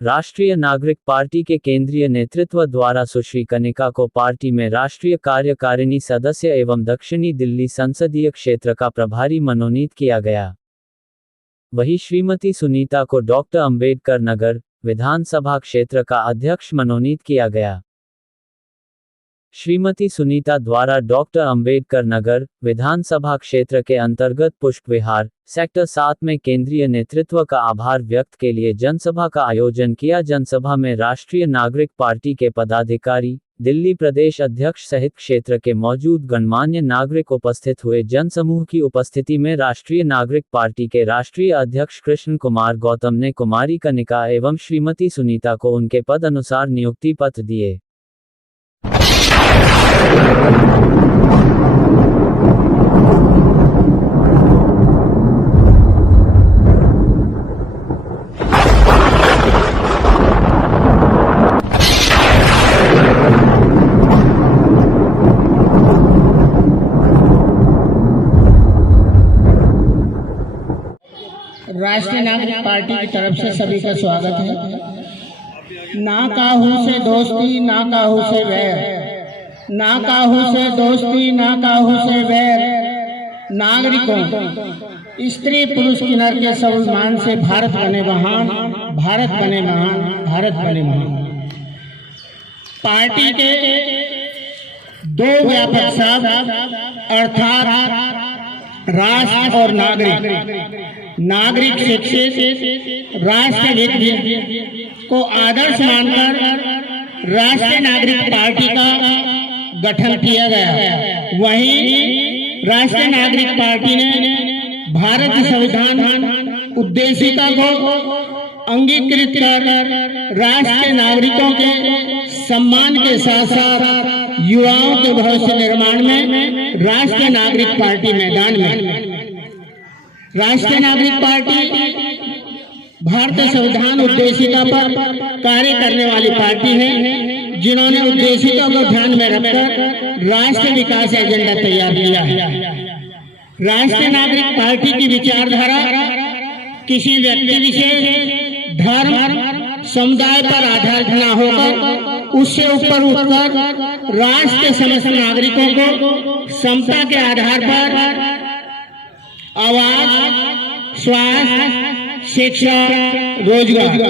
राष्ट्रीय नागरिक पार्टी के केंद्रीय नेतृत्व द्वारा सुश्री कनिका को पार्टी में राष्ट्रीय कार्यकारिणी सदस्य एवं दक्षिणी दिल्ली संसदीय क्षेत्र का प्रभारी मनोनीत किया गया। वहीं श्रीमती सुनीता को डॉक्टर अंबेडकर नगर विधानसभा क्षेत्र का अध्यक्ष मनोनीत किया गया। श्रीमती सुनीता द्वारा डॉक्टर अंबेडकर नगर विधानसभा क्षेत्र के अंतर्गत पुष्प विहार सेक्टर 7 में केंद्रीय नेतृत्व का आभार व्यक्त के लिए जनसभा का आयोजन किया। जनसभा में राष्ट्रीय नागरिक पार्टी के पदाधिकारी, दिल्ली प्रदेश अध्यक्ष सहित क्षेत्र के मौजूद गणमान्य नागरिक उपस्थित हुए। जनसमूह की उपस्थिति में राष्ट्रीय नागरिक पार्टी के राष्ट्रीय अध्यक्ष कृष्ण कुमार गौतम ने कुमारी कनिका एवं श्रीमती सुनीता को उनके पद अनुसार नियुक्ति पत्र दिए। राष्ट्रीय नागरिक पार्टी की तरफ से सभी का स्वागत है। ना काहू से दोस्ती ना काहू से वैर, ना काहू से दोस्ती ना काहू से वैर, नागरिकों स्त्री पुरुष किन्नर के स्वाभिमान से भारत बने महान, भारत बने महान, भारत बने महान। पार्टी के दो व्यापक शब्द अर्थात राष्ट्र और नागरिक। नागरिक शिक्षित राष्ट्रहित को आदर्श मानकर राष्ट्रीय नागरिक पार्टी का गठन किया गया। वहीं राष्ट्रीय नागरिक पार्टी ने भारत संविधान उद्देशिका को अंगीकृत कर राष्ट्र के नागरिकों के सम्मान के साथ साथ युवाओं के भविष्य निर्माण में राष्ट्रीय नागरिक पार्टी मैदान में। राष्ट्रीय नागरिक पार्टी भारतीय संविधान उद्देशिका पर कार्य करने वाली पार्टी है, जिन्होंने उद्देशिका को ध्यान में रखकर राष्ट्रीय विकास एजेंडा तैयार किया है। राष्ट्रीय नागरिक पार्टी की विचारधारा किसी व्यक्ति विशेष, धर्म, समुदाय पर आधारित न होकर उससे ऊपर उठकर राष्ट्र के समस्त नागरिकों को समता के आधार पर आवास, स्वास्थ्य, शिक्षा, रोजगार।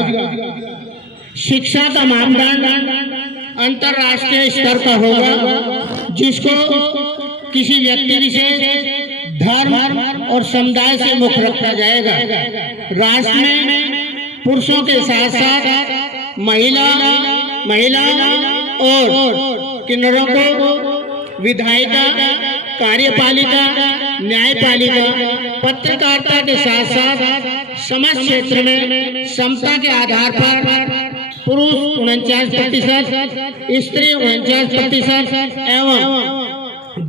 शिक्षा का मापदंड अंतरराष्ट्रीय स्तर का होगा, जिसको किसी व्यक्ति विशेष, धर्म और समुदाय से मुक्त रखा जाएगा। राष्ट्र में पुरुषों के साथ साथ महिला और किन्नरों को विधायिका, कार्यपालिका, न्यायपालिका, पत्रकारिता के साथ साथ समस्त क्षेत्र में समता के आधार पर पुरुष 49%, स्त्री 49% एवं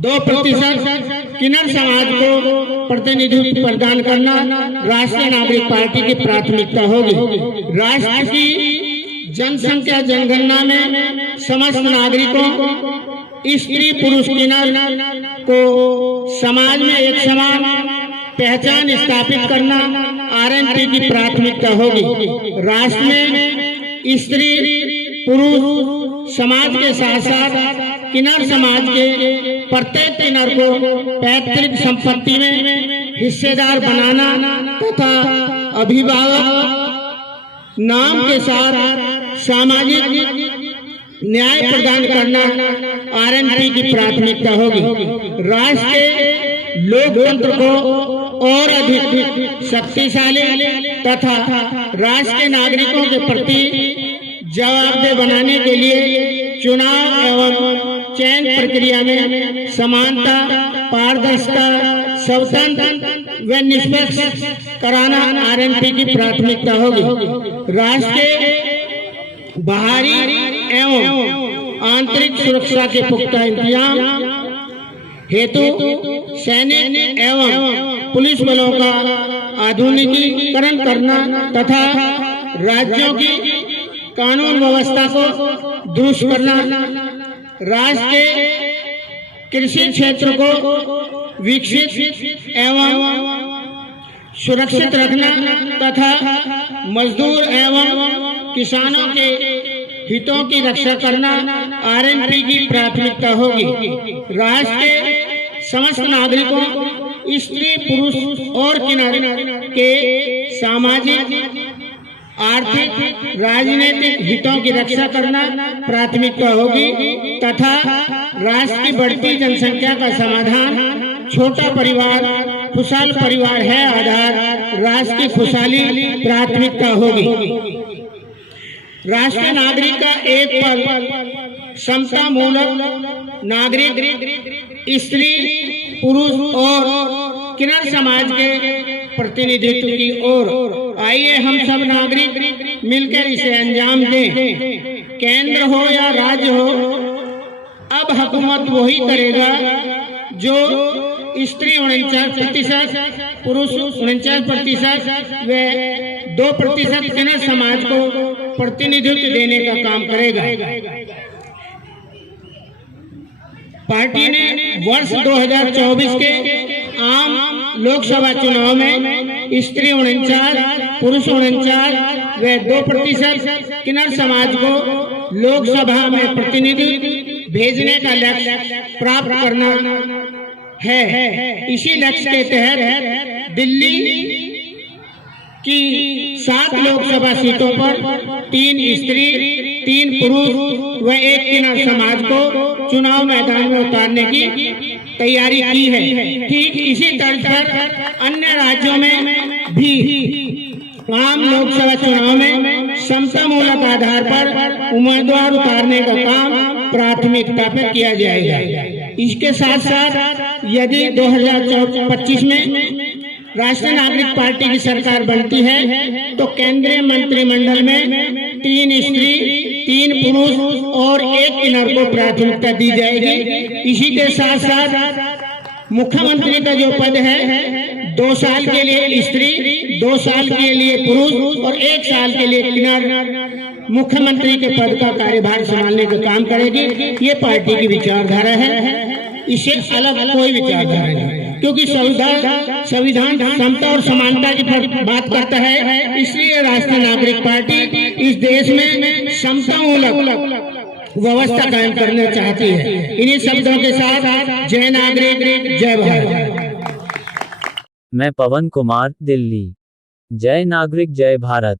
2% किन्नर समाज को प्रतिनिधित्व प्रदान करना राष्ट्रीय नागरिक पार्टी की प्राथमिकता होगी। राष्ट्र की जनसंख्या जनगणना में समस्त नागरिकों, स्त्री पुरुष किन्नर को समाज में एक समान पहचान स्थापित करना आरएनपी की प्राथमिकता होगी। राष्ट्र में स्त्री पुरुष समाज के साथ साथ किन्नर समाज के प्रत्येक किन्नर को पैतृक संपत्ति में हिस्सेदार बनाना तथा अभिभावक नाम के साथ सामाजिक न्याय प्रदान करना आरएनपी की प्राथमिकता होगी। राष्ट्र के लोकतंत्र को और अधिक शक्तिशाली तथा राष्ट्र के नागरिकों के प्रति जवाबदेह बनाने के लिए चुनाव एवं चयन प्रक्रिया में समानता, पारदर्शिता, स्वतंत्र व निष्पक्ष कराना आरएनपी की प्राथमिकता होगी। राष्ट्र के बाहरी एवं आंतरिक सुरक्षा के पुख्ता इंतजाम हेतु सैनिक एवं पुलिस बलों का आधुनिकीकरण करना तथा राज्यों की कानून व्यवस्था को दुरुस्त करना, राष्ट्र के कृषि क्षेत्र को विकसित एवं सुरक्षित रखना तथा मजदूर एवं किसानों के हितों की रक्षा करना आरएनपी की प्राथमिकता होगी। राष्ट्र के समस्त नागरिकों, स्त्री, पुरुष और किनारे के सामाजिक, आर्थिक, राजनीतिक हितों की रक्षा करना प्राथमिकता होगी तथा राष्ट्र की बढ़ती जनसंख्या का समाधान छोटा परिवार, खुशहाल परिवार है आधार, राष्ट्र की खुशहाली प्राथमिकता होगी। राष्ट्रीय नागरिक का एक पल समता मूलक नागरिक, स्त्री, पुरुष और किन्नर समाज के प्रतिनिधित्व की ओर। आइए हम सब नागरिक मिलकर इसे अंजाम दें। केंद्र हो या राज्य हो, अब हुकूमत वही करेगा जो स्त्री 49%, पुरुष 49% व 2% किन्नर समाज को प्रतिनिधित्व देने का काम करेगा। पार्टी ने वर्ष 2024 के आम लोकसभा चुनाव में स्त्री 49, पुरुष 49 व 2% किन्नर समाज को लोकसभा में प्रतिनिधित्व भेजने का लक्ष्य प्राप्त करना है। इसी लक्ष्य के तहत दिल्ली की 7 लोकसभा सीटों पर 3 स्त्री, 3 पुरुष व 1 किन्नर समाज को चुनाव मैदान में उतारने की तैयारी की है। ठीक इसी तर्ज पर अन्य राज्यों में भी आम लोकसभा चुनाव में समता मूलक आधार पर उम्मीदवार उतारने का काम प्राथमिकता पर किया जाएगा। इसके साथ साथ यदि 2025 में राष्ट्रीय नागरिक पार्टी की सरकार बनती है तो केंद्रीय मंत्रिमंडल में 3 स्त्री, 3 पुरुष और 1 किन्नर को प्राथमिकता दी जाएगी। इसी के साथ साथ मुख्यमंत्री का जो पद है 2 साल के लिए स्त्री, 2 साल के लिए पुरुष और 1 साल के लिए किन्नर मुख्यमंत्री के पद का कार्यभार संभालने का काम करेगी। ये पार्टी की विचारधारा है, इससे अलग कोई विचारधारा नहीं, क्योंकि संविधान समता और समानता की बात करता है। इसलिए राष्ट्रीय नागरिक पार्टी इस देश में समता मूलक व्यवस्था कायम करना चाहती है। इन्हीं शब्दों के साथ जय नागरिक, जय भारत। मैं पवन कुमार, दिल्ली। जय नागरिक, जय भारत।